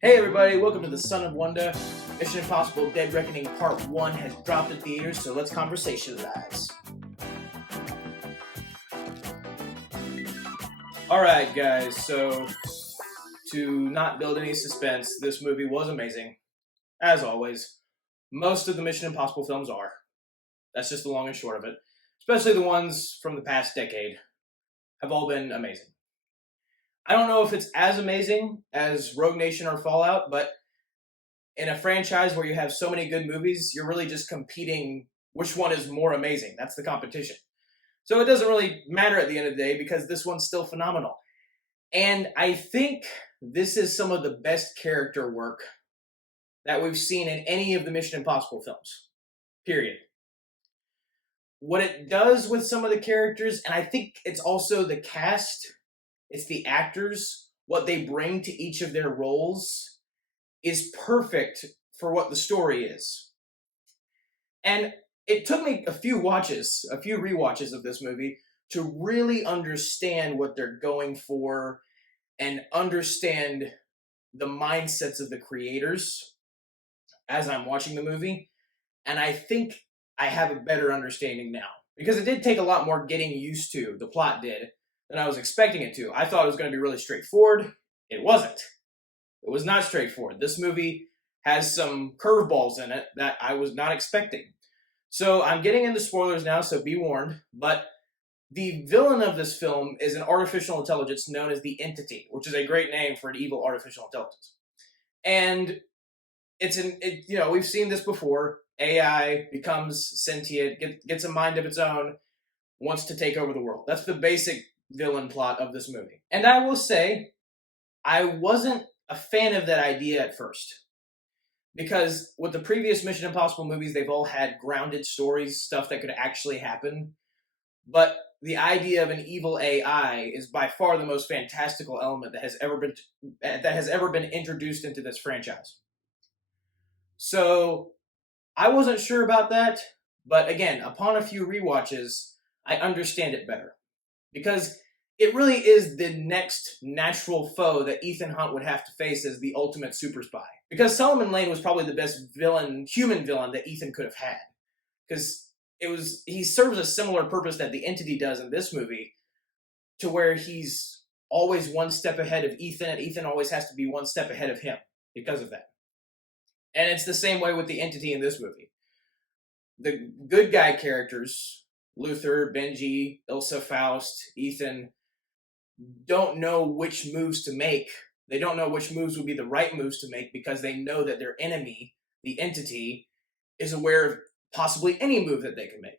Hey everybody, welcome to the Son of Wonder. Mission Impossible Dead Reckoning Part 1 has dropped in theaters, so let's conversationalize. Alright guys, so to not build any suspense, this movie was amazing. As always. Most of the Mission Impossible films are. That's just the long and short of it. Especially the ones from the past decade have all been amazing. I don't know if it's as amazing as Rogue Nation or Fallout, but in a franchise where you have so many good movies, you're really just competing which one is more amazing. That's the competition. So it doesn't really matter at the end of the day because this one's still phenomenal. And I think this is some of the best character work that we've seen in any of the Mission Impossible films. Period. What it does with some of the characters, and I think it's also the cast, it's the actors, what they bring to each of their roles is perfect for what the story is. And it took me a few rewatches of this movie to really understand what they're going for and understand the mindsets of the creators as I'm watching the movie. And I think I have a better understanding now. Because it did take a lot more getting used to, the plot did, than I was expecting it to. I thought it was going to be really straightforward. It wasn't. It was not straightforward. This movie has some curveballs in it that I was not expecting. So I'm getting into spoilers now, so be warned. But the villain of this film is an artificial intelligence known as the Entity, which is a great name for an evil artificial intelligence. And we've seen this before. AI becomes sentient, gets a mind of its own, wants to take over the world. That's the basic villain plot of this movie. And I will say, I wasn't a fan of that idea at first. Because with the previous Mission Impossible movies, they've all had grounded stories, stuff that could actually happen. But the idea of an evil AI is by far the most fantastical element that has ever been introduced into this franchise. So I wasn't sure about that, but again, upon a few rewatches, I understand it better. Because it really is the next natural foe that Ethan Hunt would have to face as the ultimate super spy. Because Solomon Lane was probably the best human villain that Ethan could have had. Because he serves a similar purpose that the Entity does in this movie, to where he's always one step ahead of Ethan, and Ethan always has to be one step ahead of him because of that. And it's the same way with the Entity in this movie. The good guy characters, Luther, Benji, Ilsa Faust, Ethan, don't know which moves to make. They don't know which moves would be the right moves to make because they know that their enemy, the Entity, is aware of possibly any move that they can make.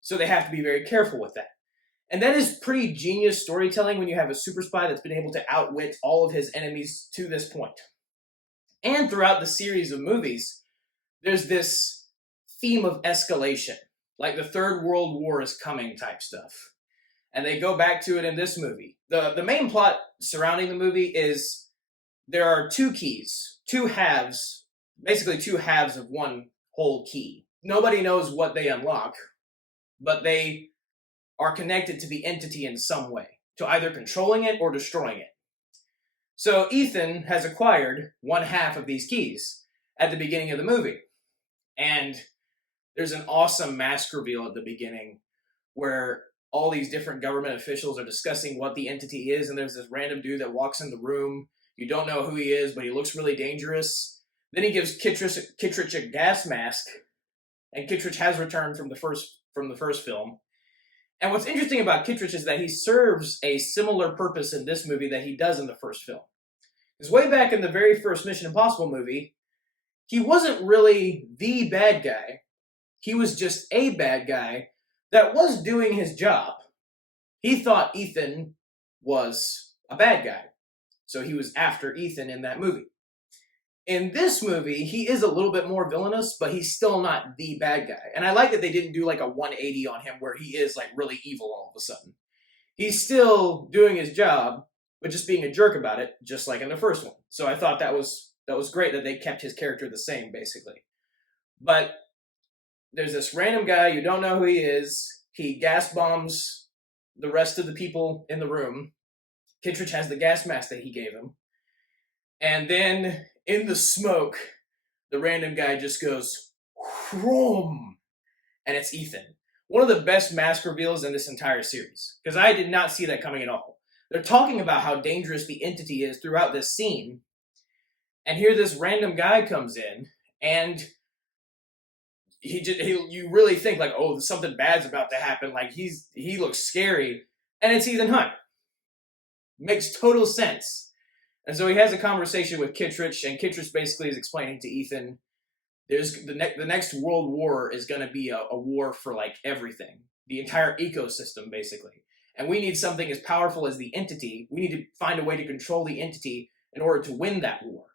So they have to be very careful with that. And that is pretty genius storytelling when you have a super spy that's been able to outwit all of his enemies to this point. And throughout the series of movies, there's this theme of escalation, like the Third World War is coming type stuff. And they go back to it in this movie. The main plot surrounding the movie is there are two keys, basically two halves of one whole key. Nobody knows what they unlock, but they are connected to the Entity in some way, to either controlling it or destroying it. So Ethan has acquired one half of these keys at the beginning of the movie. And there's an awesome mask reveal at the beginning where all these different government officials are discussing what the Entity is, and there's this random dude that walks in the room. You don't know who he is, but he looks really dangerous. Then he gives Kittredge a gas mask, and Kittredge has returned from the first film. And what's interesting about Kittredge is that he serves a similar purpose in this movie that he does in the first film. Because way back in the very first Mission Impossible movie, he wasn't really the bad guy. He was just a bad guy that was doing his job. He thought Ethan was a bad guy. So he was after Ethan in that movie. In this movie, he is a little bit more villainous, but he's still not the bad guy. And I like that they didn't do like a 180 on him where he is like really evil all of a sudden. He's still doing his job, but just being a jerk about it, just like in the first one. So I thought that was great that they kept his character the same, basically. But there's this random guy, you don't know who he is. He gas bombs the rest of the people in the room. Kittredge has the gas mask that he gave him. And then in the smoke, the random guy just goes, "Whoom," and it's Ethan. One of the best mask reveals in this entire series, because I did not see that coming at all. They're talking about how dangerous the entity is throughout this scene, and here this random guy comes in, and you really think like, oh, something bad's about to happen. Like he looks scary, and it's Ethan Hunt. Makes total sense. And so he has a conversation with Kittredge, and Kittredge basically is explaining to Ethan, there's the next world war is going to be a war for like everything, the entire ecosystem basically, and we need something as powerful as the entity. We need to find a way to control the entity in order to win that war.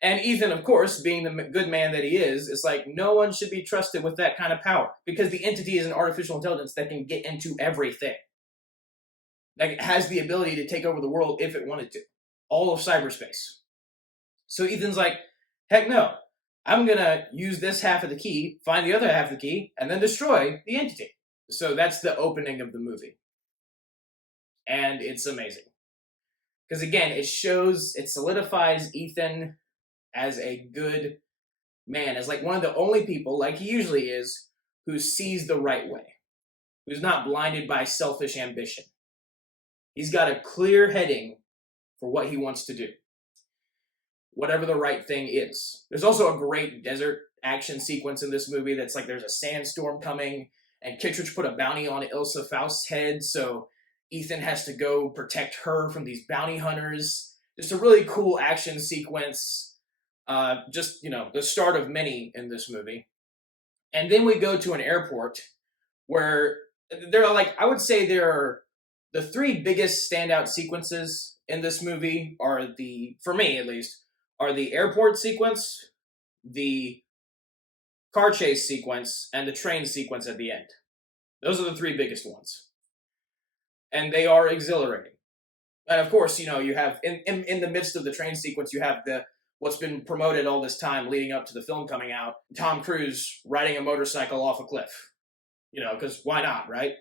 And Ethan, of course, being the good man that he is like, no one should be trusted with that kind of power, because the entity is an artificial intelligence that can get into everything, that has the ability to take over the world if it wanted to, all of cyberspace. So Ethan's like, heck no, I'm going to use this half of the key, find the other half of the key, and then destroy the entity. So that's the opening of the movie. And it's amazing. Because again, it solidifies Ethan as a good man, as like one of the only people, like he usually is, who sees the right way, who's not blinded by selfish ambition. He's got a clear heading for what he wants to do, whatever the right thing is. There's also a great desert action sequence in this movie that's like there's a sandstorm coming, and Kittredge put a bounty on Ilsa Faust's head, so Ethan has to go protect her from these bounty hunters. Just a really cool action sequence. Just, the start of many in this movie. And then we go to an airport where there are I would say there are the three biggest standout sequences in this movie are for me at least, are the airport sequence, the car chase sequence, and the train sequence at the end. Those are the three biggest ones. And they are exhilarating. And of course, you have, in the midst of the train sequence, you have what's been promoted all this time leading up to the film coming out, Tom Cruise riding a motorcycle off a cliff. Because why not, right?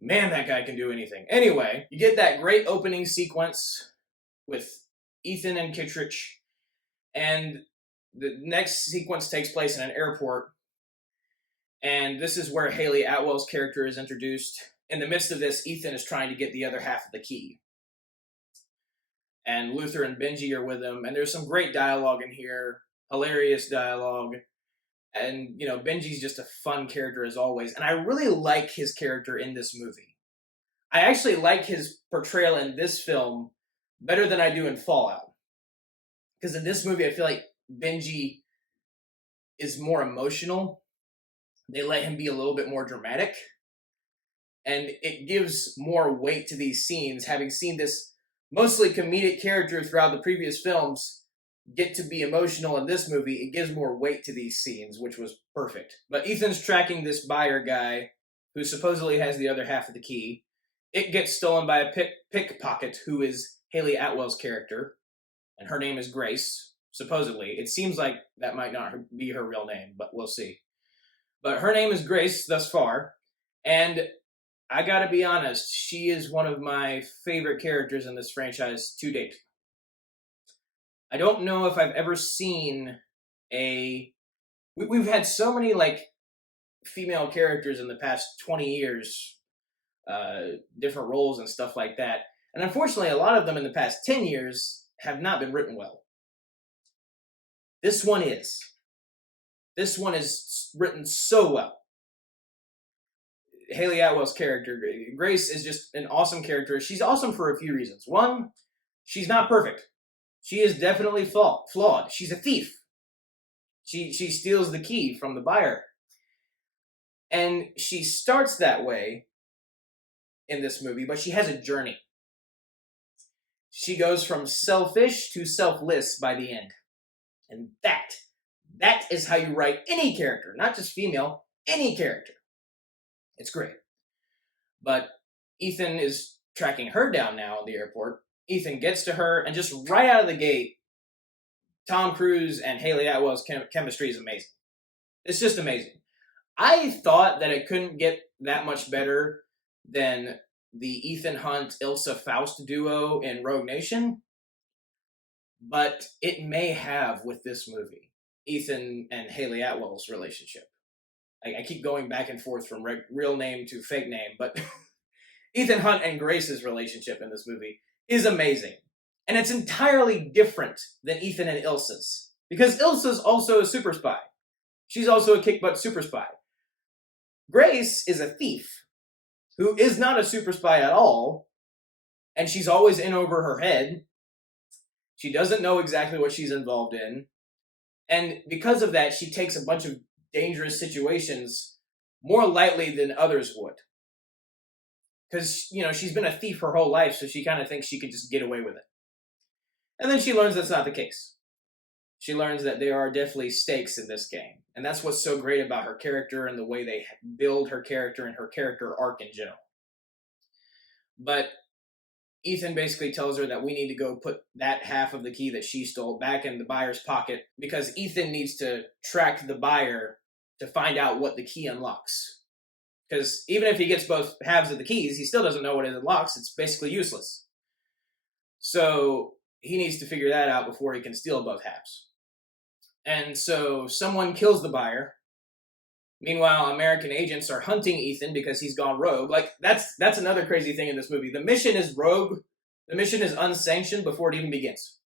Man, that guy can do anything. Anyway, you get that great opening sequence with Ethan and Kittredge, and the next sequence takes place in an airport, and this is where Hayley Atwell's character is introduced. In the midst of this, Ethan is trying to get the other half of the key, and Luther and Benji are with him, and there's some great dialogue in here, hilarious dialogue, and Benji's just a fun character as always, and I really like his character in this movie. I actually like his portrayal in this film better than I do in Fallout, because in this movie I feel like Benji is more emotional. They let him be a little bit more dramatic, and it gives more weight to these scenes, having seen this mostly comedic character throughout the previous films get to be emotional in this movie. It gives more weight to these scenes, which was perfect. But Ethan's tracking this buyer guy who supposedly has the other half of the key. It gets stolen by a pickpocket who is Hayley Atwell's character, and her name is Grace, supposedly. It seems like that might not be her real name, but we'll see. But her name is Grace thus far, and I gotta be honest, she is one of my favorite characters in this franchise to date. I don't know if I've ever seen we've had so many female characters in the past 20 years, different roles and stuff like that, and unfortunately a lot of them in the past 10 years have not been written well. This one is written so well. Hayley Atwell's character, Grace, is just an awesome character. She's awesome for a few reasons. One, she's not perfect. She is definitely flawed. She's a thief. She steals the key from the buyer. And she starts that way in this movie, but she has a journey. She goes from selfish to selfless by the end. And that is how you write any character, not just female, any character. It's great. But Ethan is tracking her down now in the airport. Ethan gets to her, and just right out of the gate, Tom Cruise and Hayley Atwell's chemistry is amazing. It's just amazing. I thought that it couldn't get that much better than the Ethan Hunt, Ilsa Faust duo in Rogue Nation. but it may have with this movie. Ethan and Hayley Atwell's relationship. I keep going back and forth from real name to fake name, but Ethan Hunt and Grace's relationship in this movie is amazing. And it's entirely different than Ethan and Ilsa's. Because Ilsa's also a super spy. She's also a kick-butt super spy. Grace is a thief who is not a super spy at all, and she's always in over her head. She doesn't know exactly what she's involved in. And because of that, she takes a bunch of dangerous situations more lightly than others would. Because, she's been a thief her whole life, so she kind of thinks she could just get away with it. And then she learns that's not the case. She learns that there are definitely stakes in this game. And that's what's so great about her character and the way they build her character and her character arc in general. But Ethan basically tells her that we need to go put that half of the key that she stole back in the buyer's pocket because Ethan needs to track the buyer to find out what the key unlocks. Because even if he gets both halves of the keys, he still doesn't know what it unlocks. It's basically useless. So he needs to figure that out before he can steal both halves. And so someone kills the buyer. Meanwhile, American agents are hunting Ethan because he's gone rogue. Like, that's another crazy thing in this movie. The mission is rogue. The mission is unsanctioned before it even begins.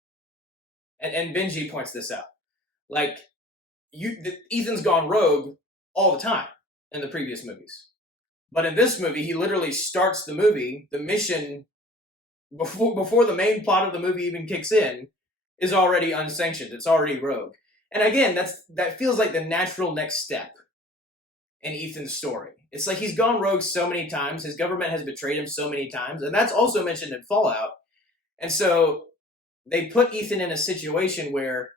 And Benji points this out. Like, Ethan's gone rogue all the time in the previous movies. But in this movie, he literally starts the movie, the mission, before the main plot of the movie even kicks in, is already unsanctioned. It's already rogue. And again, that feels like the natural next step in Ethan's story. It's like he's gone rogue so many times, his government has betrayed him so many times, and that's also mentioned in Fallout. And so they put Ethan in a situation where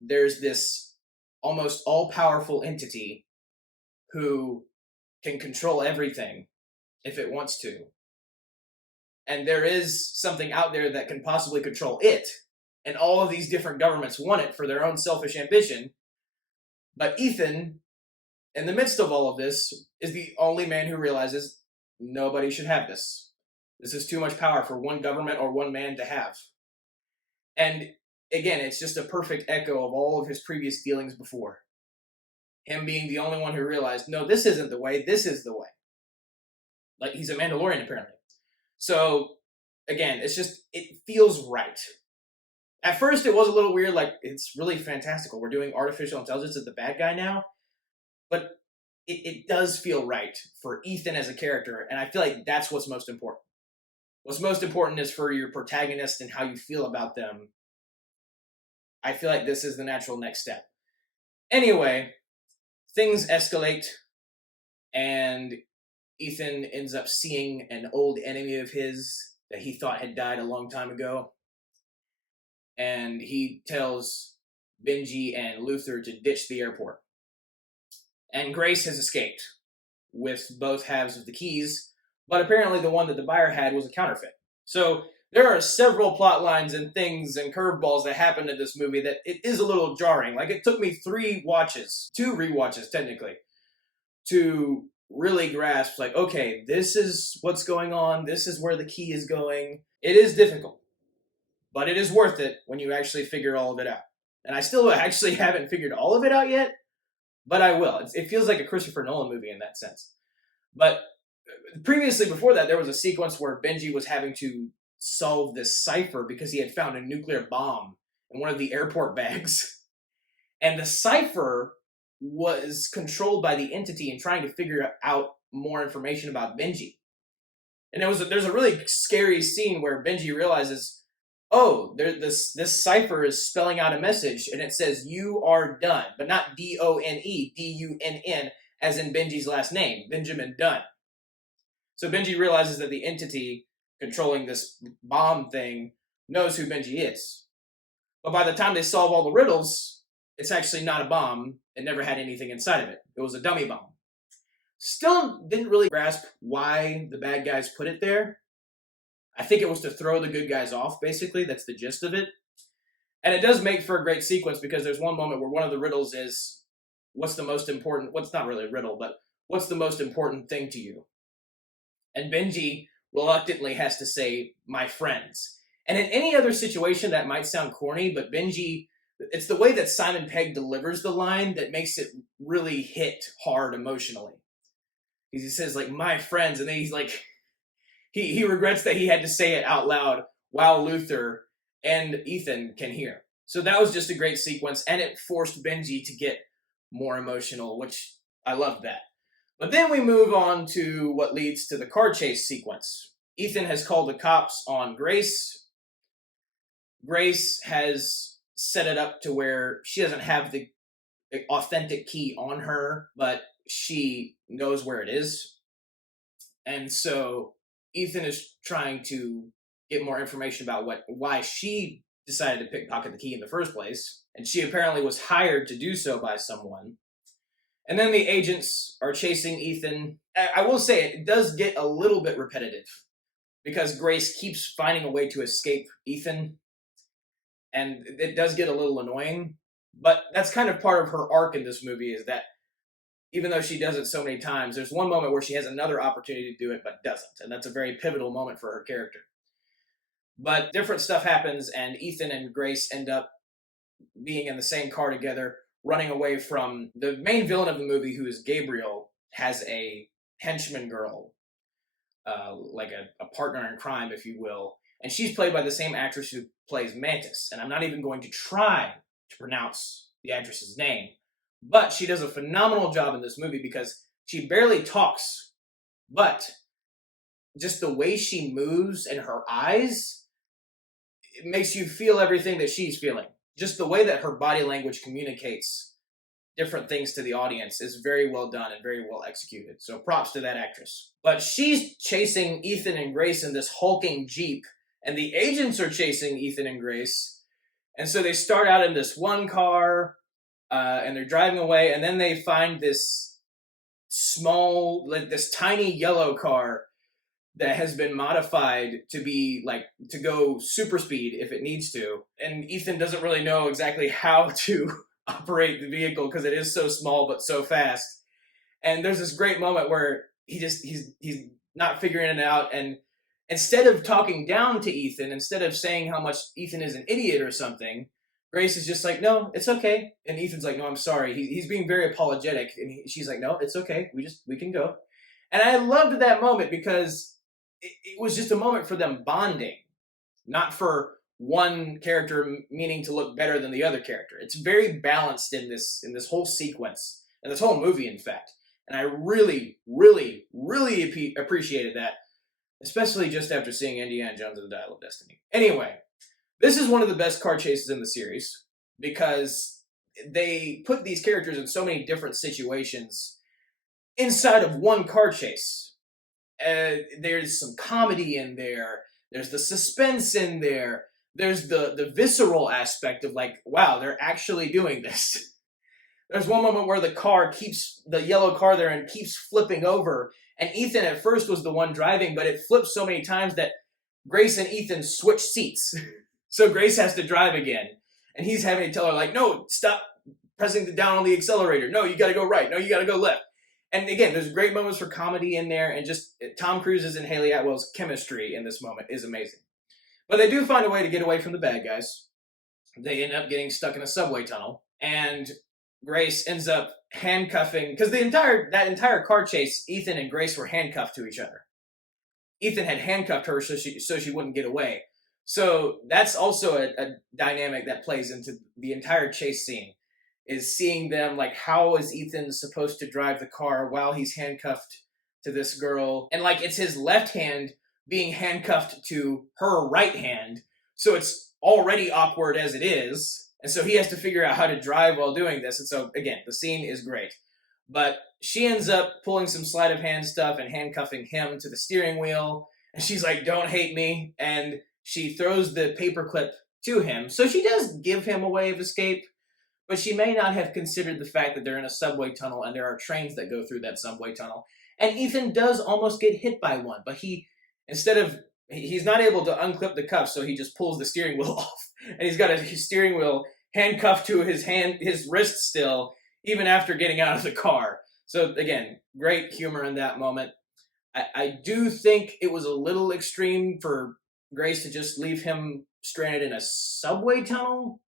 there's this almost all-powerful entity who can control everything if it wants to. And there is something out there that can possibly control it, and all of these different governments want it for their own selfish ambition. But Ethan, in the midst of all of this, is the only man who realizes nobody should have this. This is too much power for one government or one man to have. And again, it's just a perfect echo of all of his previous dealings before. Him being the only one who realized, no, this isn't the way, this is the way. Like, he's a Mandalorian, apparently. So, again, it feels right. At first, it was a little weird, like, it's really fantastical. We're doing artificial intelligence as the bad guy now. But it does feel right for Ethan as a character, and I feel like that's what's most important. What's most important is for your protagonist and how you feel about them. I feel like this is the natural next step. Anyway, things escalate, and Ethan ends up seeing an old enemy of his that he thought had died a long time ago. And he tells Benji and Luther to ditch the airport. And Grace has escaped with both halves of the keys, but apparently the one that the buyer had was a counterfeit. So there are several plot lines and things and curveballs that happen in this movie that it is a little jarring. Like, it took me 2 rewatches technically, to really grasp, like, okay, this is what's going on, this is where the key is going. It is difficult, but it is worth it when you actually figure all of it out. And I still actually haven't figured all of it out yet, but I will. It feels like a Christopher Nolan movie in that sense. But previously, before that, there was a sequence where Benji was having to solve this cipher because he had found a nuclear bomb in one of the airport bags. And the cipher was controlled by the entity and trying to figure out more information about Benji. And there's a really scary scene where Benji realizes, oh, this cipher is spelling out a message, and it says, "You are done," but not D-O-N-E, D-U-N-N, as in Benji's last name, Benjamin Dunn. So Benji realizes that the entity controlling this bomb thing knows who Benji is. But by the time they solve all the riddles, it's actually not a bomb. It never had anything inside of it. It was a dummy bomb. Still didn't really grasp why the bad guys put it there. I think it was to throw the good guys off, basically. That's the gist of it. And it does make for a great sequence because there's one moment where one of the riddles is, what's the most important, what's not really a riddle, but what's the most important thing to you? And Benji reluctantly has to say, my friends. And in any other situation that might sound corny, but Benji, it's the way that Simon Pegg delivers the line that makes it really hit hard emotionally. He says like my friends, and then he's like he regrets that he had to say it out loud while Luther and Ethan can hear. So that was just a great sequence, and it forced Benji to get more emotional, which I loved that. But then we move on to what leads to the car chase sequence. Ethan has called the cops on Grace. Grace has set it up to where she doesn't have the authentic key on her, but she knows where it is. And so Ethan is trying to get more information about why she decided to pickpocket the key in the first place. And she apparently was hired to do so by someone. And then the agents are chasing Ethan. I will say it does get a little bit repetitive because Grace keeps finding a way to escape Ethan. And it does get a little annoying. But that's kind of part of her arc in this movie, is that even though she does it so many times, there's one moment where she has another opportunity to do it but doesn't. And that's a very pivotal moment for her character. But different stuff happens, and Ethan and Grace end up being in the same car together, running away from the main villain of the movie, who is Gabriel, has a henchman girl, like a partner in crime, if you will. And she's played by the same actress who plays Mantis. And I'm not even going to try to pronounce the actress's name. But she does a phenomenal job in this movie because she barely talks. But just the way she moves and her eyes, it makes you feel everything that she's feeling. Just the way that her body language communicates different things to the audience is very well done and very well executed. So props to that actress. But she's chasing Ethan and Grace in this hulking Jeep, and the agents are chasing Ethan and Grace. And so they start out in this one car, and they're driving away, and then they find this this tiny yellow car that has been modified to be to go super speed if it needs to. And Ethan doesn't really know exactly how to operate the vehicle because it is so small but so fast. And there's this great moment where he's not figuring it out, and instead of talking down to Ethan, instead of saying how much Ethan is an idiot or something, Grace is just like, no, it's okay. And Ethan's like, no, I'm sorry. He's being very apologetic. And she's like, no, it's okay. We can go. And I loved that moment because it was just a moment for them bonding, not for one character meaning to look better than the other character. It's very balanced in this whole sequence, and this whole movie, in fact. And I really, really, really appreciated that, especially just after seeing Indiana Jones and the Dial of Destiny. Anyway, this is one of the best car chases in the series because they put these characters in so many different situations inside of one car chase. There's some comedy in there. There's the suspense in there. There's the visceral aspect of like, wow, they're actually doing this. There's one moment where the yellow car they're in keeps flipping over. And Ethan at first was the one driving, but it flips so many times that Grace and Ethan switch seats. So Grace has to drive again. And he's having to tell her like, no, stop pressing down on the accelerator. No, you got to go right. No, you got to go left. And again, there's great moments for comedy in there, and just Tom Cruise's and Hayley Atwell's chemistry in this moment is amazing. But they do find a way to get away from the bad guys. They end up getting stuck in a subway tunnel, and Grace ends up handcuffing, because that entire car chase, Ethan and Grace were handcuffed to each other. Ethan had handcuffed her so she wouldn't get away. So that's also a dynamic that plays into the entire chase scene, is seeing them, like, how is Ethan supposed to drive the car while he's handcuffed to this girl? And, like, it's his left hand being handcuffed to her right hand, so it's already awkward as it is. And so he has to figure out how to drive while doing this. And so, again, the scene is great. But she ends up pulling some sleight of hand stuff and handcuffing him to the steering wheel. And she's like, don't hate me. And she throws the paperclip to him. So she does give him a way of escape. But she may not have considered the fact that they're in a subway tunnel and there are trains that go through that subway tunnel. And Ethan does almost get hit by one. But he's not able to unclip the cuff, so he just pulls the steering wheel off. And he's got his steering wheel handcuffed to his wrist still, even after getting out of the car. So again, great humor in that moment. I do think it was a little extreme for Grace to just leave him stranded in a subway tunnel.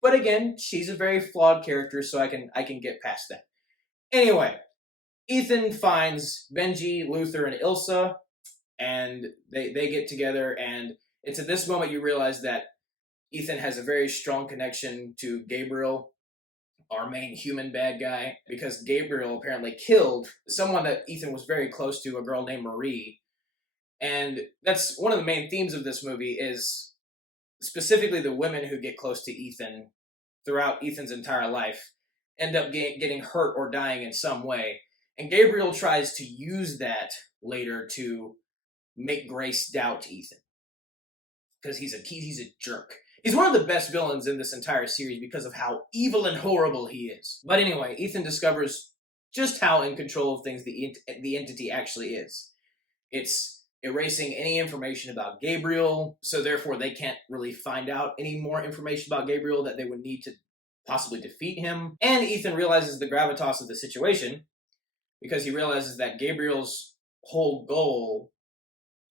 But again, she's a very flawed character, so I can get past that. Anyway, Ethan finds Benji, Luther, and Ilsa, and they get together, and it's at this moment you realize that Ethan has a very strong connection to Gabriel, our main human bad guy, because Gabriel apparently killed someone that Ethan was very close to, a girl named Marie. And that's one of the main themes of this movie is specifically the women who get close to Ethan throughout Ethan's entire life end up getting hurt or dying in some way. And Gabriel tries to use that later to make Grace doubt Ethan because he's a jerk. He's one of the best villains in this entire series because of how evil and horrible he is. But anyway, Ethan discovers just how in control of things the entity actually is. It's erasing any information about Gabriel, so therefore they can't really find out any more information about Gabriel that they would need to possibly defeat him. And Ethan realizes the gravitas of the situation because he realizes that Gabriel's whole goal,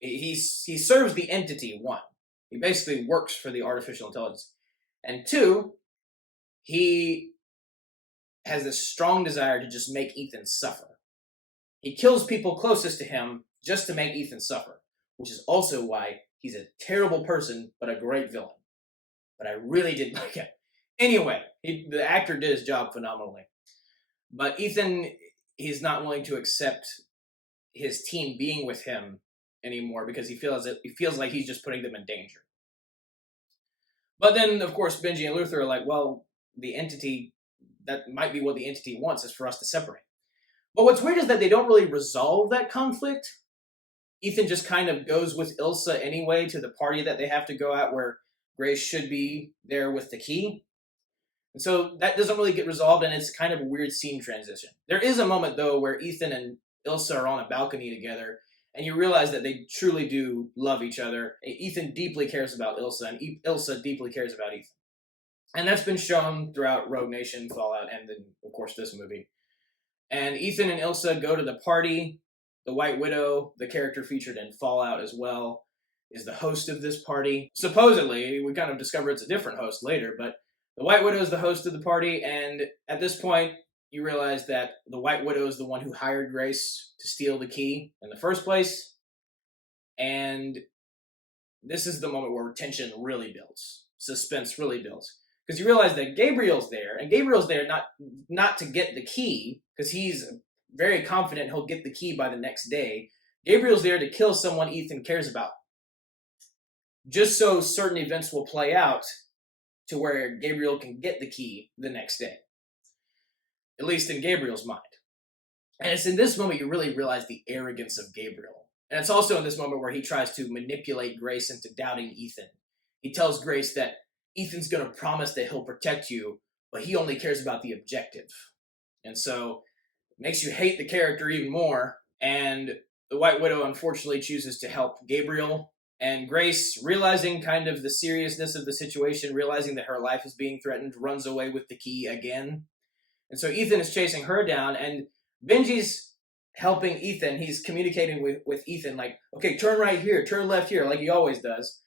he serves the entity, one. He basically works for the artificial intelligence. And two, he has this strong desire to just make Ethan suffer. He kills people closest to him just to make Ethan suffer, which is also why he's a terrible person, but a great villain. But I really did like him. Anyway, the actor did his job phenomenally. But Ethan, he's not willing to accept his team being with him anymore because he feels like he's just putting them in danger. But then, of course, Benji and Luther are like, well, the entity, that might be what the entity wants, is for us to separate. But what's weird is that they don't really resolve that conflict. Ethan just kind of goes with Ilsa anyway to the party that they have to go at where Grace should be there with the key. And so that doesn't really get resolved, and it's kind of a weird scene transition. There is a moment, though, where Ethan and Ilsa are on a balcony together, and you realize that they truly do love each other. Ethan deeply cares about Ilsa, and Ilsa deeply cares about Ethan. And that's been shown throughout Rogue Nation, Fallout, and then, of course, this movie. And Ethan and Ilsa go to the party. The White Widow, the character featured in Fallout as well, is the host of this party. Supposedly, we kind of discover it's a different host later, but the White Widow is the host of the party, and at this point, you realize that the White Widow is the one who hired Grace to steal the key in the first place. And this is the moment where tension really builds. Suspense really builds. Because you realize that Gabriel's there, and Gabriel's there not to get the key, because he's very confident he'll get the key by the next day. Gabriel's there to kill someone Ethan cares about. Just so certain events will play out to where Gabriel can get the key the next day. At least in Gabriel's mind. And it's in this moment you really realize the arrogance of Gabriel. And it's also in this moment where he tries to manipulate Grace into doubting Ethan. He tells Grace that Ethan's going to promise that he'll protect you, but he only cares about the objective. And so it makes you hate the character even more. And the White Widow unfortunately chooses to help Gabriel. And Grace, realizing kind of the seriousness of the situation, realizing that her life is being threatened, runs away with the key again. And so Ethan is chasing her down, and Benji's helping Ethan. He's communicating with Ethan like, okay, turn right here, turn left here, like he always does.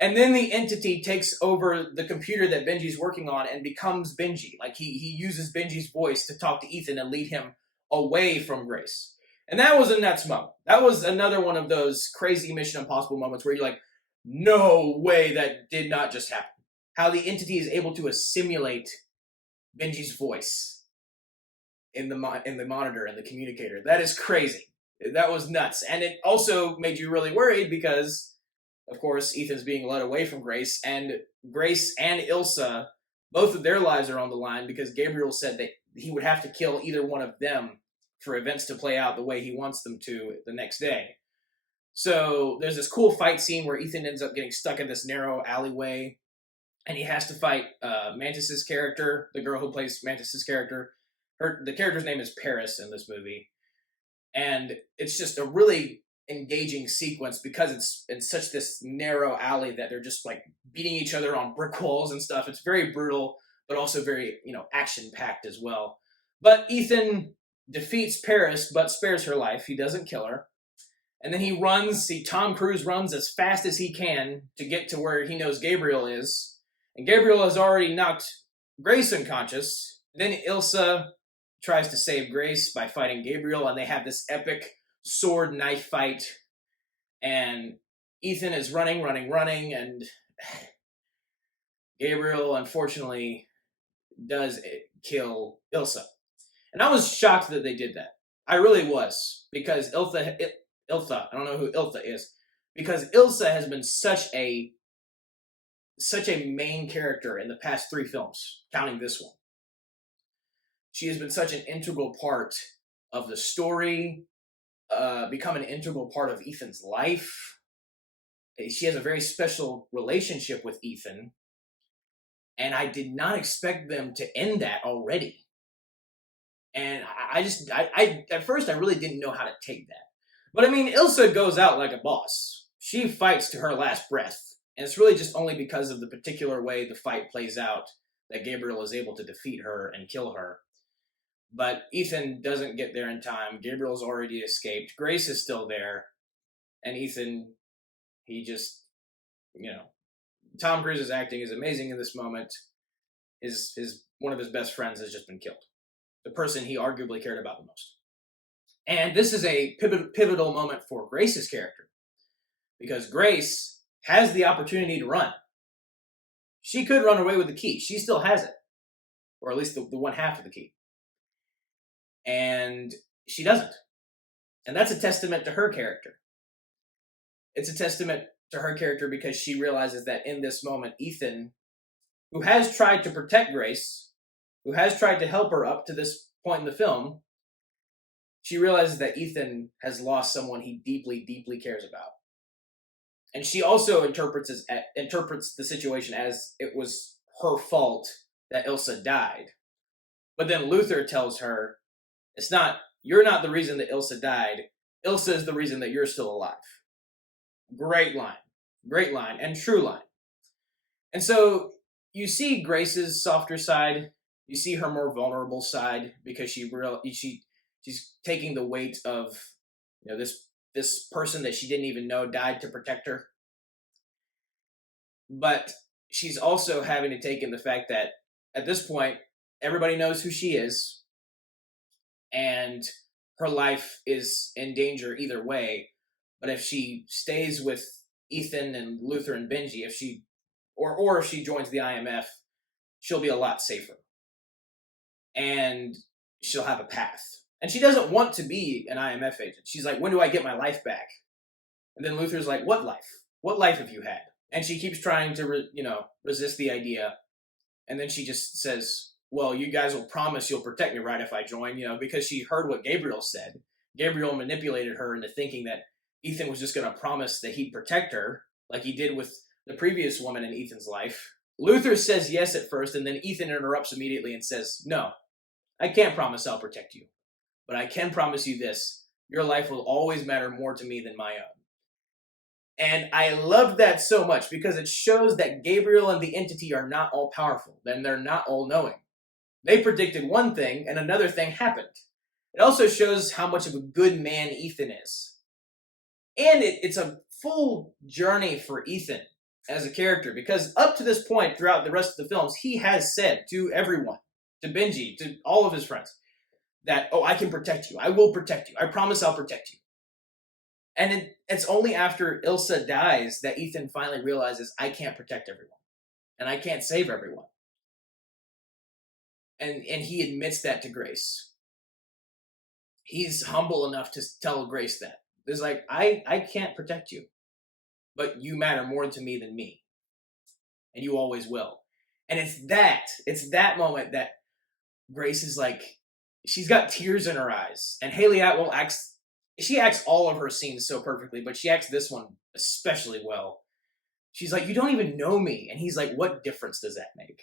And then the entity takes over the computer that Benji's working on and becomes Benji. Like he uses Benji's voice to talk to Ethan and lead him away from Grace. And that was a nuts moment. That was another one of those crazy Mission Impossible moments where you're like, no way that did not just happen. How the entity is able to assimilate Benji's voice in the monitor and the communicator. That is crazy. That was nuts. And it also made you really worried because, of course, Ethan's being led away from Grace and Ilsa, both of their lives are on the line because Gabriel said that he would have to kill either one of them for events to play out the way he wants them to the next day. So there's this cool fight scene where Ethan ends up getting stuck in this narrow alleyway, and he has to fight Mantis's character, the girl who plays Mantis's character. The character's name is Paris in this movie. And it's just a really engaging sequence because it's in such this narrow alley that they're just like beating each other on brick walls and stuff. It's very brutal, but also very, action-packed as well. But Ethan defeats Paris, but spares her life. He doesn't kill her. And then he runs, Tom Cruise runs as fast as he can to get to where he knows Gabriel is. And Gabriel has already knocked Grace unconscious. Then Ilsa tries to save Grace by fighting Gabriel, and they have this epic sword knife fight. And Ethan is running, and Gabriel, unfortunately, does kill Ilsa. And I was shocked that they did that. I really was, because Ilsa, I don't know who Ilsa is, because Ilsa has been such a main character in the past 3 films, counting this one. She has been such an integral part of the story, become an integral part of Ethan's life. She has a very special relationship with Ethan, and I did not expect them to end that already. And I at first I really didn't know how to take that. But I mean, Ilsa goes out like a boss. She fights to her last breath. And it's really just only because of the particular way the fight plays out that Gabriel is able to defeat her and kill her. But Ethan doesn't get there in time. Gabriel's already escaped. Grace is still there. And Ethan, he just, Tom Cruise's acting is amazing in this moment. His one of his best friends has just been killed. The person he arguably cared about the most. And this is a pivotal moment for Grace's character, because Grace has the opportunity to run. She could run away with the key. She still has it, or at least the one half of the key. And she doesn't. And that's a testament to her character. It's a testament to her character because she realizes that in this moment, Ethan, who has tried to protect Grace, who has tried to help her up to this point in the film, she realizes that Ethan has lost someone he deeply, deeply cares about. And she also interprets the situation as it was her fault that Ilsa died. But then Luther tells her, you're not the reason that Ilsa died. Ilsa is the reason that you're still alive. Great line, and true line. And so you see Grace's softer side. You see her more vulnerable side, because she's taking the weight of this person that she didn't even know died to protect her. But she's also having to take in the fact that at this point, everybody knows who she is, and her life is in danger either way. But if she stays with Ethan and Luther and Benji, if she joins the IMF, she'll be a lot safer. And she'll have a path. And she doesn't want to be an IMF agent. She's like, when do I get my life back? And then Luther's like, what life? What life have you had? And she keeps trying to, resist the idea. And then she just says, well, you guys will promise you'll protect me, right, if I join? Because she heard what Gabriel said. Gabriel manipulated her into thinking that Ethan was just going to promise that he'd protect her, like he did with the previous woman in Ethan's life. Luther says yes at first, and then Ethan interrupts immediately and says, no, I can't promise I'll protect you. But I can promise you this: your life will always matter more to me than my own. And I love that so much, because it shows that Gabriel and the entity are not all powerful, and they're not all knowing. They predicted one thing, and another thing happened. It also shows how much of a good man Ethan is. And it's a full journey for Ethan as a character, because up to this point, throughout the rest of the films, he has said to everyone, to Benji, to all of his friends, that, I can protect you. I will protect you. I promise I'll protect you. And it's only after Ilsa dies that Ethan finally realizes, I can't protect everyone. And I can't save everyone. And he admits that to Grace. He's humble enough to tell Grace that. It's like, I can't protect you, but you matter more to me than me. And you always will. And it's that moment that Grace is like, she's got tears in her eyes. And Hayley Atwell acts all of her scenes so perfectly, but she acts this one especially well. She's like, you don't even know me. And he's like, what difference does that make?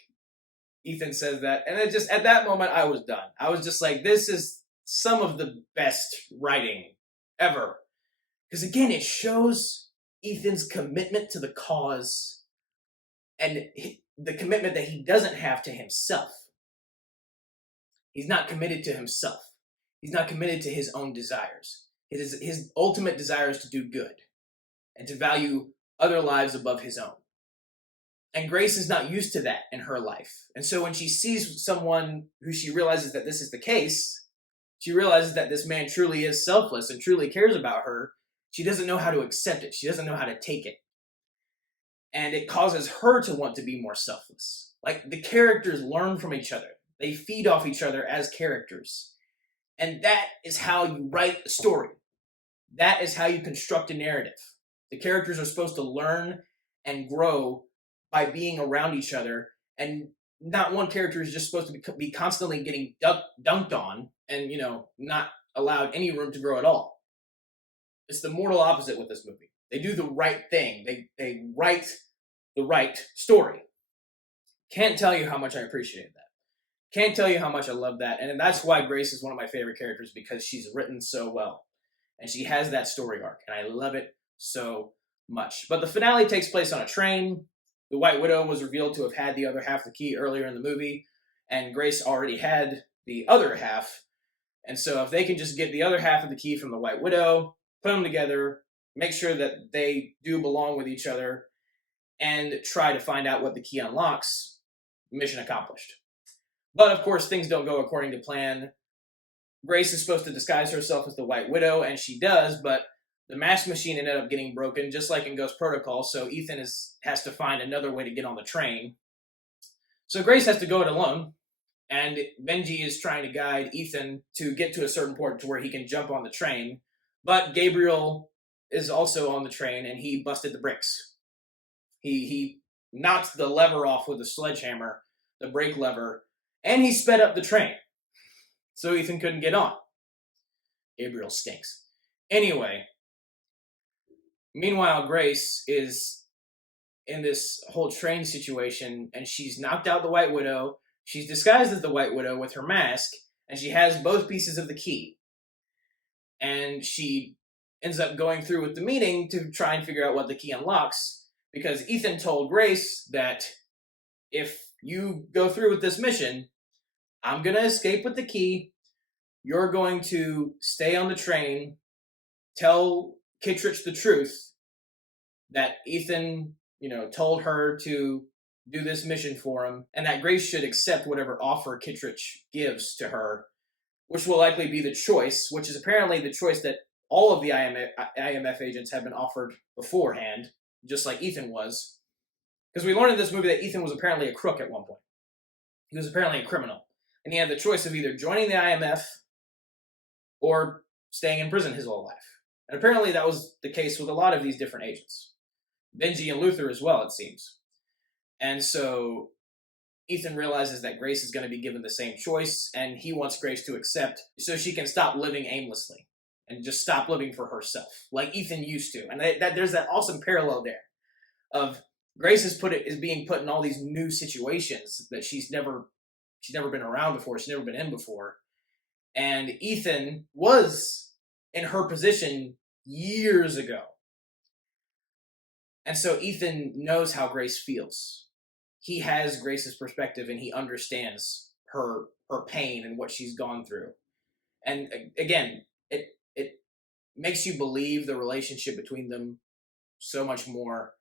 Ethan says that. And it just, at that moment, I was done. I was just like, this is some of the best writing ever. Because again, it shows Ethan's commitment to the cause and the commitment that he doesn't have to himself. He's not committed to himself. He's not committed to his own desires. His ultimate desire is to do good and to value other lives above his own. And Grace is not used to that in her life. And so when she sees someone who she realizes that this is the case, she realizes that this man truly is selfless and truly cares about her. She doesn't know how to accept it. She doesn't know how to take it. And it causes her to want to be more selfless. Like, the characters learn from each other. They feed off each other as characters. And that is how you write a story. That is how you construct a narrative. The characters are supposed to learn and grow by being around each other, and not one character is just supposed to be constantly getting dunked on and, not allowed any room to grow at all. It's the mortal opposite with this movie. They do the right thing. They write the right story. Can't tell you how much I appreciate that. Can't tell you how much I love that. And that's why Grace is one of my favorite characters, because she's written so well. And she has that story arc, and I love it so much. But the finale takes place on a train. The White Widow was revealed to have had the other half of the key earlier in the movie, and Grace already had the other half. And so if they can just get the other half of the key from the White Widow, put them together, make sure that they do belong with each other, and try to find out what the key unlocks, mission accomplished. But of course, things don't go according to plan. Grace is supposed to disguise herself as the White Widow, and she does, but the mask machine ended up getting broken, just like in Ghost Protocol, so Ethan has to find another way to get on the train. So Grace has to go it alone, and Benji is trying to guide Ethan to get to a certain point to where he can jump on the train, but Gabriel is also on the train, and he busted the brakes. He knocked the lever off with a sledgehammer, the brake lever, and he sped up the train, so Ethan couldn't get on. Gabriel stinks. Anyway, meanwhile, Grace is in this whole train situation, and she's knocked out the White Widow. She's disguised as the White Widow with her mask, and she has both pieces of the key. And she ends up going through with the meeting to try and figure out what the key unlocks, because Ethan told Grace that if you go through with this mission, I'm going to escape with the key. You're going to stay on the train, tell Kittredge the truth, that Ethan, told her to do this mission for him, and that Grace should accept whatever offer Kittredge gives to her, which will likely be the choice, which is apparently the choice that all of the IMF agents have been offered beforehand, just like Ethan was. Because we learned in this movie that Ethan was apparently a crook at one point. He was apparently a criminal. And he had the choice of either joining the IMF or staying in prison his whole life. And apparently that was the case with a lot of these different agents. Benji and Luther as well, it seems. And so Ethan realizes that Grace is going to be given the same choice, and he wants Grace to accept so she can stop living aimlessly and just stop living for herself, like Ethan used to. And there's that awesome parallel there of Grace is being put in all these new situations that she's never been around before, she's never been in before. And Ethan was in her position years ago. And so Ethan knows how Grace feels. He has Grace's perspective, and he understands her pain and what she's gone through. And again, it makes you believe the relationship between them so much more.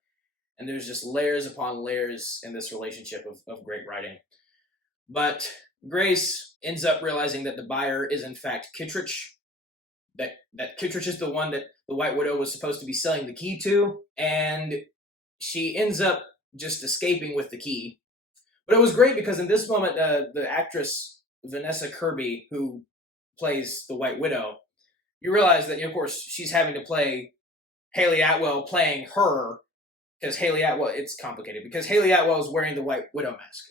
And there's just layers upon layers in this relationship of great writing. But Grace ends up realizing that the buyer is in fact Kittredge. That Kittredge is the one that the White Widow was supposed to be selling the key to. And she ends up just escaping with the key. But it was great because in this moment, the actress Vanessa Kirby, who plays the White Widow, you realize that, of course, she's having to play Hayley Atwell playing her, because Hayley Atwell, it's complicated, because Hayley Atwell is wearing the White Widow mask.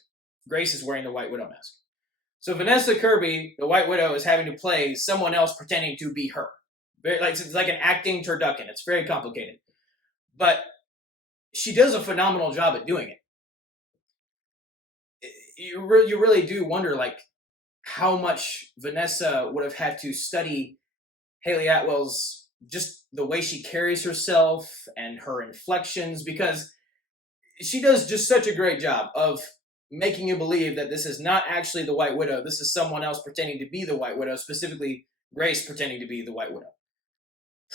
Grace is wearing the White Widow mask. So Vanessa Kirby, the White Widow, is having to play someone else pretending to be her. It's like an acting turducken. It's very complicated. But she does a phenomenal job at doing it. You really do wonder, how much Vanessa would have had to study Hayley Atwell's, just the way she carries herself and her inflections, because she does just such a great job of making you believe that this is not actually the White Widow. This is someone else pretending to be the White Widow, specifically Grace pretending to be the White Widow.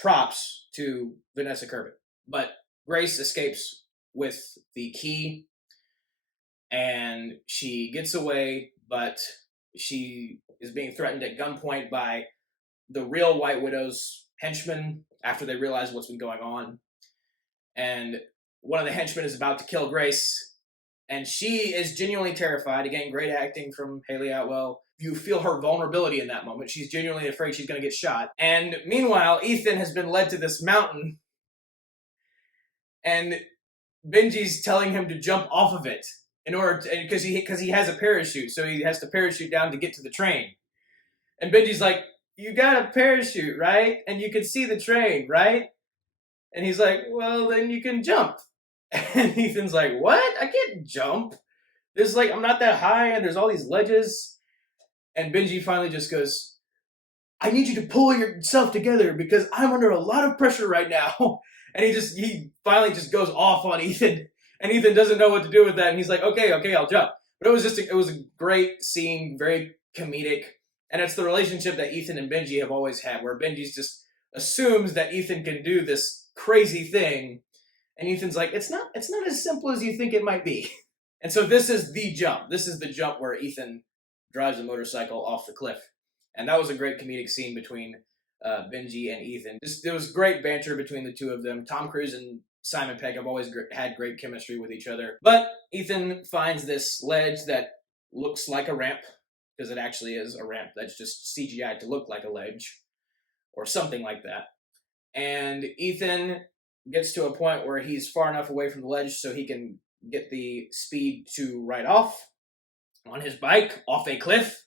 props to Vanessa Kirby. But Grace escapes with the key, and she gets away, but she is being threatened at gunpoint by the real White Widow's henchmen after they realize what's been going on. And one of the henchmen is about to kill Grace, and she is genuinely terrified. Again, great acting from Hayley Atwell. You feel her vulnerability in that moment. She's genuinely afraid she's going to get shot. And meanwhile, Ethan has been led to this mountain, and Benji's telling him to jump off of it in order to, because he has a parachute, so he has to parachute down to get to the train. And Benji's like, "You got a parachute, right? And you can see the train, right?" And he's like, "Well, then you can jump." And Ethan's like, "What? I can't jump. There's like, I'm not that high, and there's all these ledges." And Benji finally just goes, "I need you to pull yourself together because I'm under a lot of pressure right now." And he finally just goes off on Ethan, and Ethan doesn't know what to do with that. And he's like, okay, I'll jump. But it was a great scene, very comedic. And it's the relationship that Ethan and Benji have always had, where Benji just assumes that Ethan can do this crazy thing. And Ethan's like, it's not as simple as you think it might be. And so this is the jump. This is the jump where Ethan drives a motorcycle off the cliff. And that was a great comedic scene between Benji and Ethan. There was great banter between the two of them. Tom Cruise and Simon Pegg have always had great chemistry with each other. But Ethan finds this ledge that looks like a ramp, because it actually is a ramp that's just CGI to look like a ledge, or something like that. And Ethan gets to a point where he's far enough away from the ledge so he can get the speed to ride off on his bike off a cliff.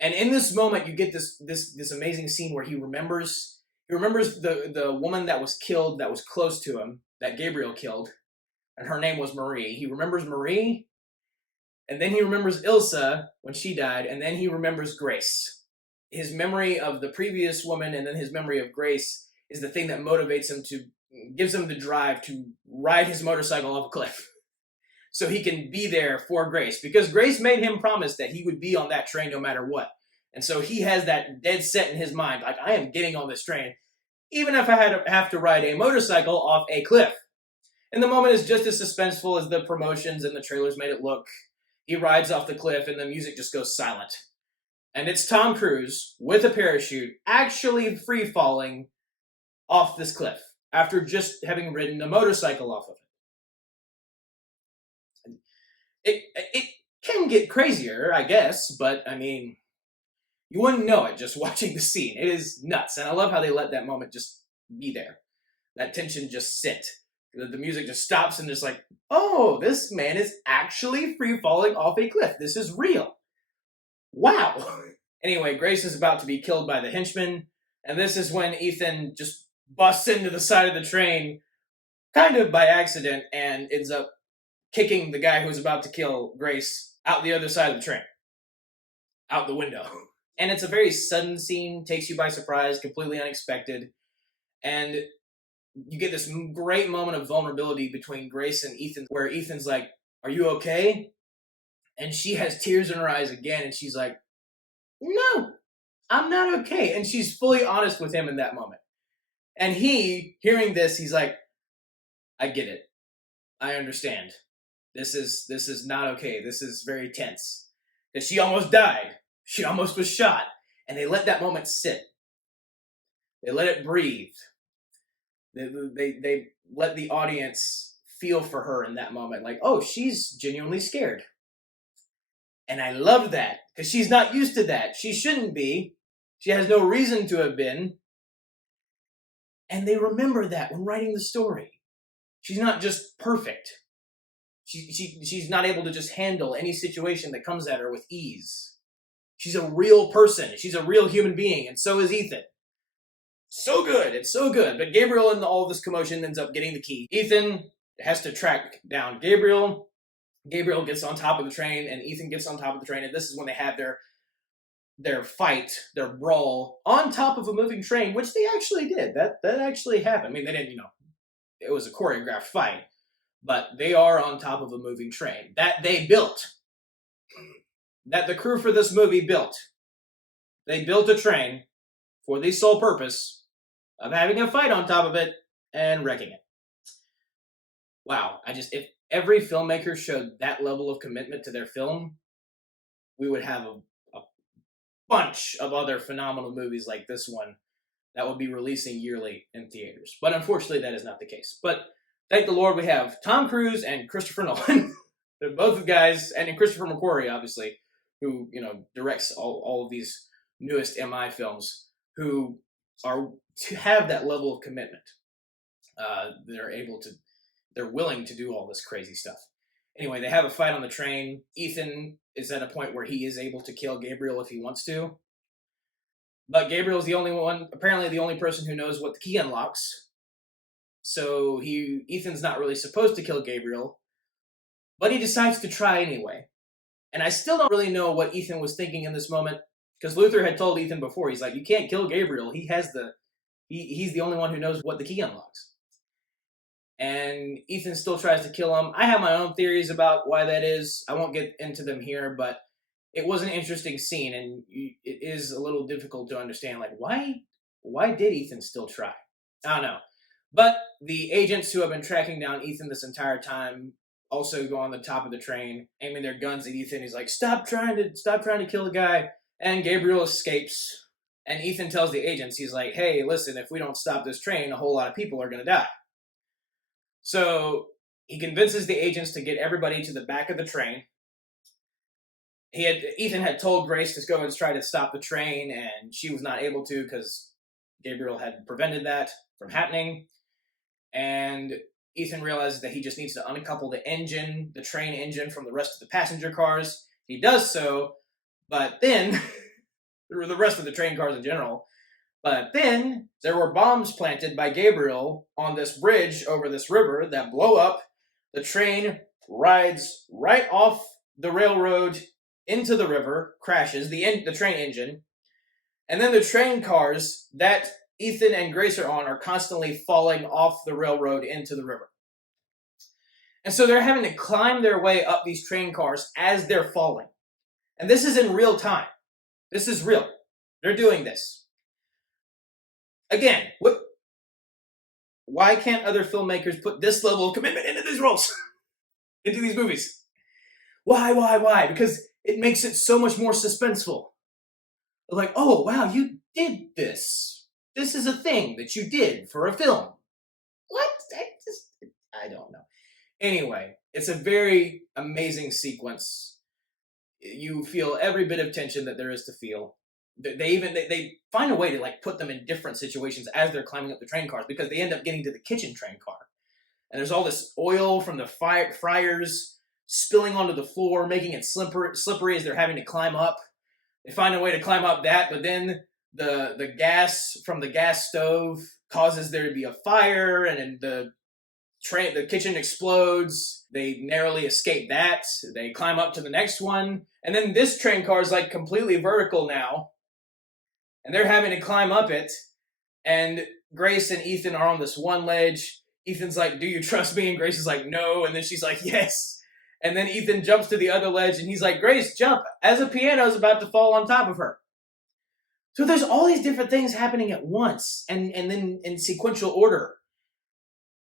And in this moment, you get this amazing scene where he remembers the woman that was killed, that was close to him, that Gabriel killed, and her name was Marie. He remembers Marie, and then he remembers Ilsa when she died, and then he remembers Grace. His memory of the previous woman and then his memory of Grace is the thing that motivates him gives him the drive to ride his motorcycle off a cliff. So he can be there for Grace, because Grace made him promise that he would be on that train no matter what. And so he has that dead set in his mind, like, I am getting on this train, even if I have to ride a motorcycle off a cliff. And the moment is just as suspenseful as the promotions and the trailers made it look. He rides off the cliff and the music just goes silent. And it's Tom Cruise with a parachute actually free falling off this cliff after just having ridden a motorcycle off of it. It can get crazier, I guess, but I mean, you wouldn't know it just watching the scene. It is nuts, and I love how they let that moment just be there. That tension just sit. The music just stops and just like, oh, this man is actually free falling off a cliff. This is real. Wow. Anyway, Grace is about to be killed by the henchman, and this is when Ethan just busts into the side of the train, kind of by accident, and ends up kicking the guy who's about to kill Grace out the other side of the train. Out the window. And it's a very sudden scene, takes you by surprise, completely unexpected. And you get this great moment of vulnerability between Grace and Ethan, where Ethan's like, "Are you okay?" And she has tears in her eyes again, and she's like, "No, I'm not okay." And she's fully honest with him in that moment. And he, hearing this, he's like, "I get it. I understand. This is not okay. This is very tense." Because she almost died. She almost was shot. And they let that moment sit. They let it breathe. They let the audience feel for her in that moment. Like, oh, she's genuinely scared. And I love that. Because she's not used to that. She shouldn't be. She has no reason to have been. And they remember that when writing the story. She's not just perfect. She's not able to just handle any situation that comes at her with ease. She's a real person. She's a real human being, and so is Ethan. So good. It's so good. But Gabriel, in all this commotion, ends up getting the key. Ethan has to track down Gabriel. Gabriel gets on top of the train, and Ethan gets on top of the train, and this is when they have their fight, their brawl, on top of a moving train, which they actually did. That actually happened. I mean, they didn't, it was a choreographed fight. But they are on top of a moving train that they built. That the crew for this movie built. They built a train for the sole purpose of having a fight on top of it and wrecking it. Wow, if every filmmaker showed that level of commitment to their film, we would have a bunch of other phenomenal movies like this one that would be releasing yearly in theaters. But unfortunately, that is not the case. But thank the Lord we have Tom Cruise and Christopher Nolan. They're both guys, and Christopher McQuarrie, obviously, who directs all of these newest MI films, who are to have that level of commitment. They're willing to do all this crazy stuff. Anyway, they have a fight on the train. Ethan is at a point where he is able to kill Gabriel if he wants to. But Gabriel's apparently the only person who knows what the key unlocks. So Ethan's not really supposed to kill Gabriel, but he decides to try anyway. And I still don't really know what Ethan was thinking in this moment, because Luther had told Ethan before, he's like, you can't kill Gabriel. He's the only one who knows what the key unlocks. And Ethan still tries to kill him. I have my own theories about why that is. I won't get into them here, but it was an interesting scene, and it is a little difficult to understand, like, why did Ethan still try? I don't know. But the agents who have been tracking down Ethan this entire time also go on the top of the train, aiming their guns at Ethan. He's like, stop trying to kill the guy. And Gabriel escapes. And Ethan tells the agents, he's like, hey, listen, if we don't stop this train, a whole lot of people are going to die. So he convinces the agents to get everybody to the back of the train. Ethan had told Grace to go and try to stop the train, and she was not able to because Gabriel had prevented that from happening. And Ethan realizes that he just needs to uncouple the train engine from the rest of the passenger cars. He does so, but then, the rest of the train cars in general, but then there were bombs planted by Gabriel on this bridge over this river that blow up. The train rides right off the railroad into the river, crashes the train engine, and then the train cars that Ethan and Grace are on are constantly falling off the railroad into the river. And so they're having to climb their way up these train cars as they're falling. And this is in real time. This is real. They're doing this. Again, why can't other filmmakers put this level of commitment into these roles? Into these movies? Why? Because it makes it so much more suspenseful. Like, oh, wow, you did this. This is a thing that you did for a film. What? I don't know. Anyway, it's a very amazing sequence. You feel every bit of tension that there is to feel. They find a way to like put them in different situations as they're climbing up the train cars, because they end up getting to the kitchen train car. And there's all this oil from the fryers spilling onto the floor, making it slippery as they're having to climb up. They find a way to climb up that, but then the gas from the gas stove causes there to be a fire, and then the kitchen explodes. They narrowly escape that. They climb up to the next one, and then this train car is like completely vertical now, and they're having to climb up it. And Grace and Ethan are on this one ledge. Ethan's like, do you trust me? And Grace is like, no. And then she's like, yes. And then Ethan jumps to the other ledge, and he's like, Grace, jump, as a piano's about to fall on top of her. So there's all these different things happening at once, and then in sequential order.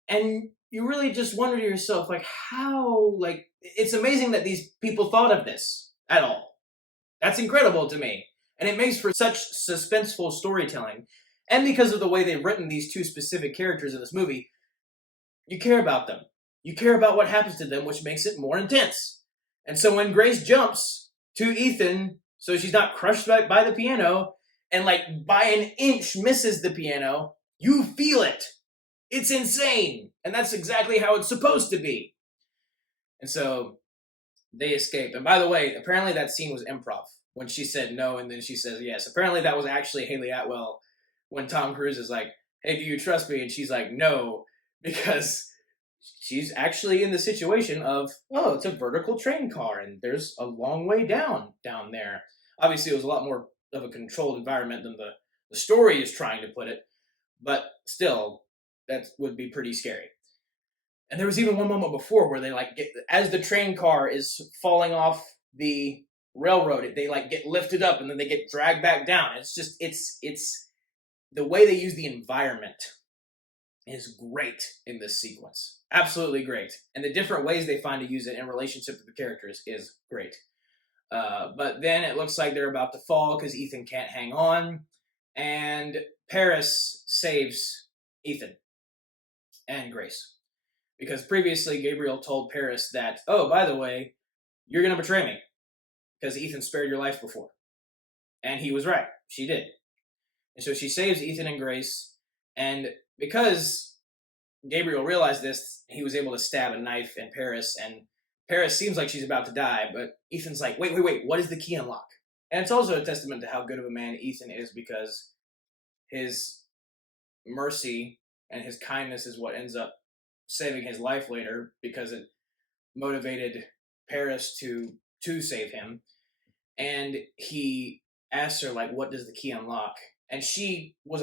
And you really just wonder to yourself, like, how, like, it's amazing that these people thought of this at all. That's incredible to me. And it makes for such suspenseful storytelling. And because of the way they've written these two specific characters in this movie, you care about them. You care about what happens to them, which makes it more intense. And so when Grace jumps to Ethan, so she's not crushed by the piano, and like by an inch misses the piano, you feel it. It's insane. And that's exactly how it's supposed to be. And so they escape. And by the way, apparently that scene was improv. When she said no and then she says yes. Apparently that was actually Hayley Atwell when Tom Cruise is like, hey, do you trust me? And she's like, no, because she's actually in the situation of, oh, it's a vertical train car and there's a long way down there. Obviously, it was a lot more of a controlled environment than the story is trying to put it. But still, that would be pretty scary. And there was even one moment before where they as the train car is falling off the railroad, they like get lifted up and then they get dragged back down. It's just, it's the way they use the environment is great in this sequence. Absolutely great. And the different ways they find to use it in relationship to the characters is great. But then it looks like they're about to fall because Ethan can't hang on. And Paris saves Ethan and Grace. Because previously Gabriel told Paris that, oh, by the way, you're going to betray me because Ethan spared your life before. And he was right. She did. And so she saves Ethan and Grace. And because Gabriel realized this, he was able to stab a knife in Paris. And Paris seems like she's about to die. But Ethan's like, wait, what is the key unlock? And it's also a testament to how good of a man Ethan is, because his mercy and his kindness is what ends up saving his life later, because it motivated Paris to save him. And he asked her, like, what does the key unlock? And she was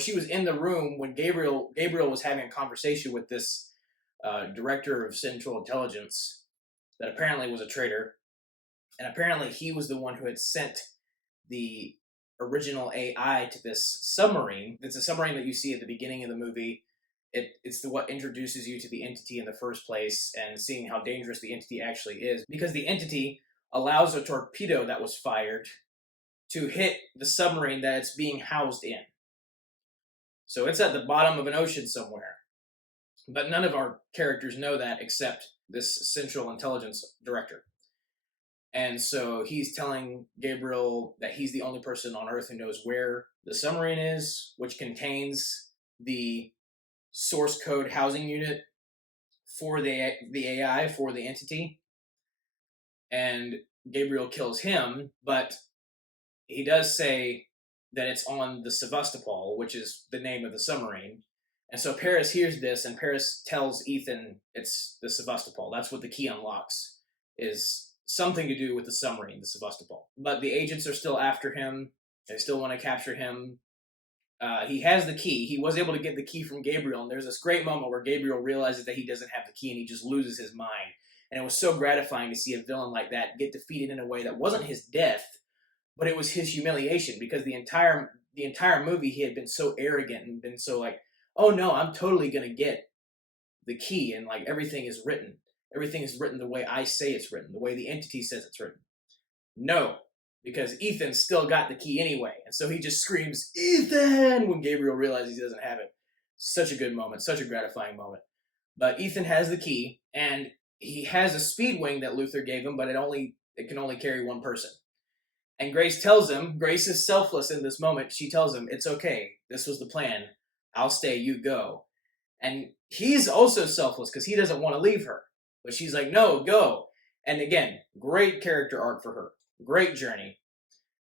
she was in the room when Gabriel was having a conversation with this director of Central Intelligence that apparently was a traitor. And apparently he was the one who had sent the original AI to this submarine. It's a submarine that you see at the beginning of the movie. It's what introduces you to the entity in the first place, and seeing how dangerous the entity actually is. Because the entity allows a torpedo that was fired to hit the submarine that it's being housed in. So it's at the bottom of an ocean somewhere. But none of our characters know that except this Central Intelligence director. And so he's telling Gabriel that he's the only person on Earth who knows where the submarine is, which contains the source code housing unit for the AI, for the entity. And Gabriel kills him, but he does say that it's on the Sevastopol, which is the name of the submarine. And so Paris hears this, and Paris tells Ethan it's the Sevastopol. That's what the key unlocks, is something to do with the submarine, the Sevastopol. But the agents are still after him. They still want to capture him. He has the key. He was able to get the key from Gabriel, and there's this great moment where Gabriel realizes that he doesn't have the key, and he just loses his mind. And it was so gratifying to see a villain like that get defeated in a way that wasn't his death, but it was his humiliation, because the entire movie he had been so arrogant and been so like, oh no, I'm totally gonna get the key, and like everything is written the way I say it's written, the way the entity says it's written. No, because Ethan still got the key anyway, and so he just screams Ethan when Gabriel realizes he doesn't have it. Such a good moment, such a gratifying moment. But Ethan has the key, and he has a speed wing that Luther gave him, but it can only carry one person. And Grace tells him, Grace is selfless in this moment. She tells him, it's okay. This was the plan. I'll stay, you go. And he's also selfless because he doesn't want to leave her. But she's like, no, go. And again, great character arc for her. Great journey.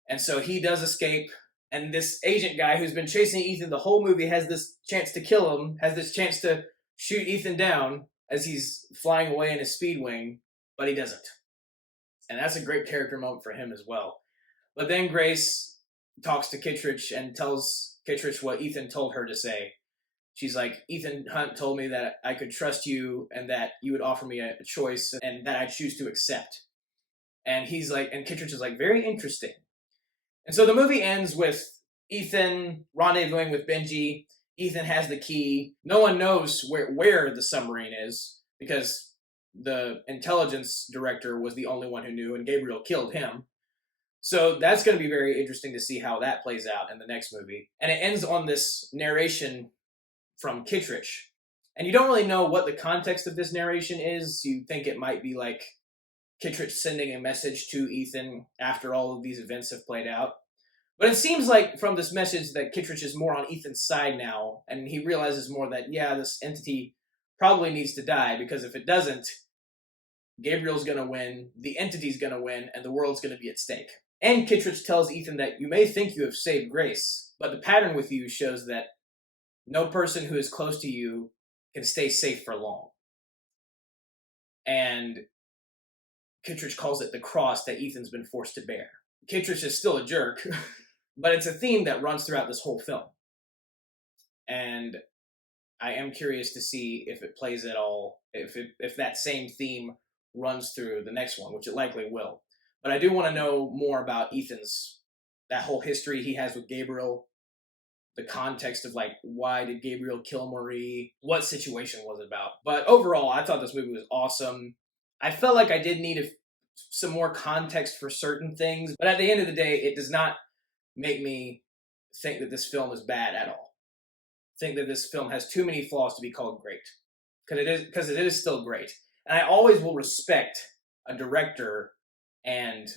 And so he does escape. And this agent guy who's been chasing Ethan the whole movie has this chance to kill him, has this chance to shoot Ethan down as he's flying away in his speed wing, but he doesn't. And that's a great character moment for him as well. But then Grace talks to Kittredge and tells Kittredge what Ethan told her to say. She's like, Ethan Hunt told me that I could trust you and that you would offer me a choice and that I choose to accept. And he's like, and Kittredge is like, very interesting. And so the movie ends with Ethan rendezvousing with Benji. Ethan has the key. No one knows where the submarine is, because the intelligence director was the only one who knew, and Gabriel killed him. So that's going to be very interesting to see how that plays out in the next movie. And it ends on this narration from Kittredge. And you don't really know what the context of this narration is. You think it might be like Kittredge sending a message to Ethan after all of these events have played out. But it seems like from this message that Kittredge is more on Ethan's side now, and he realizes more that, yeah, this entity probably needs to die, because if it doesn't, Gabriel's going to win, the entity's going to win, and the world's going to be at stake. And Kittredge tells Ethan that you may think you have saved Grace, but the pattern with you shows that no person who is close to you can stay safe for long. And Kittredge calls it the cross that Ethan's been forced to bear. Kittredge is still a jerk, but it's a theme that runs throughout this whole film. And I am curious to see if it plays at all, if that same theme runs through the next one, which it likely will. But I do want to know more about that whole history he has with Gabriel, the context of like why did Gabriel kill Marie, what situation was it about. But overall, I thought this movie was awesome. I felt like I did need some more context for certain things, but at the end of the day, it does not make me think that this film is bad at all. I think that this film has too many flaws to be called great, because it is still great. And I always will respect a director and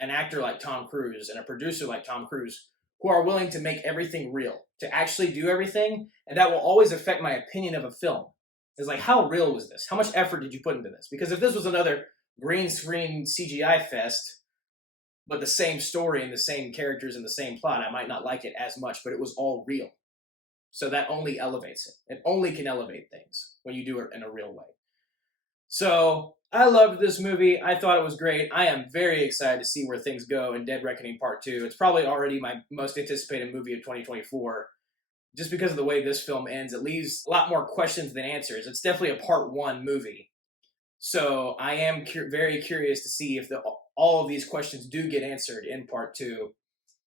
an actor like Tom Cruise and a producer like Tom Cruise who are willing to make everything real, to actually do everything, and that will always affect my opinion of a film. It's like, how real was this? How much effort did you put into this? Because if this was another green screen CGI fest, but the same story and the same characters and the same plot, I might not like it as much, but it was all real. So that only elevates it. It only can elevate things when you do it in a real way. So I loved this movie. I thought it was great. I am very excited to see where things go in Dead Reckoning Part 2. It's probably already my most anticipated movie of 2024. Just because of the way this film ends, it leaves a lot more questions than answers. It's definitely a Part 1 movie. So I am very curious to see if all of these questions do get answered in Part 2.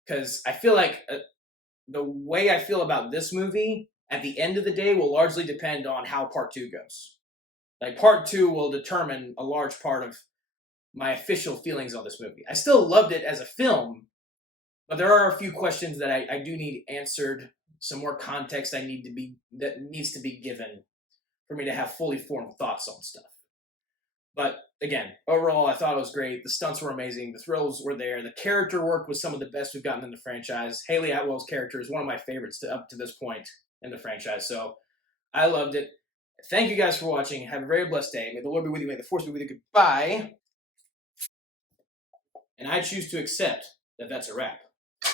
Because I feel like the way I feel about this movie, at the end of the day, will largely depend on how Part 2 goes. Like, Part 2 will determine a large part of my official feelings on this movie. I still loved it as a film, but there are a few questions that I do need answered, some more context that needs to be given for me to have fully formed thoughts on stuff. But again, overall, I thought it was great. The stunts were amazing. The thrills were there. The character work was some of the best we've gotten in the franchise. Hayley Atwell's character is one of my favorites up to this point in the franchise. So I loved it. Thank you guys for watching. Have a very blessed day. May the Lord be with you. May the Force be with you. Goodbye. And I choose to accept that that's a wrap.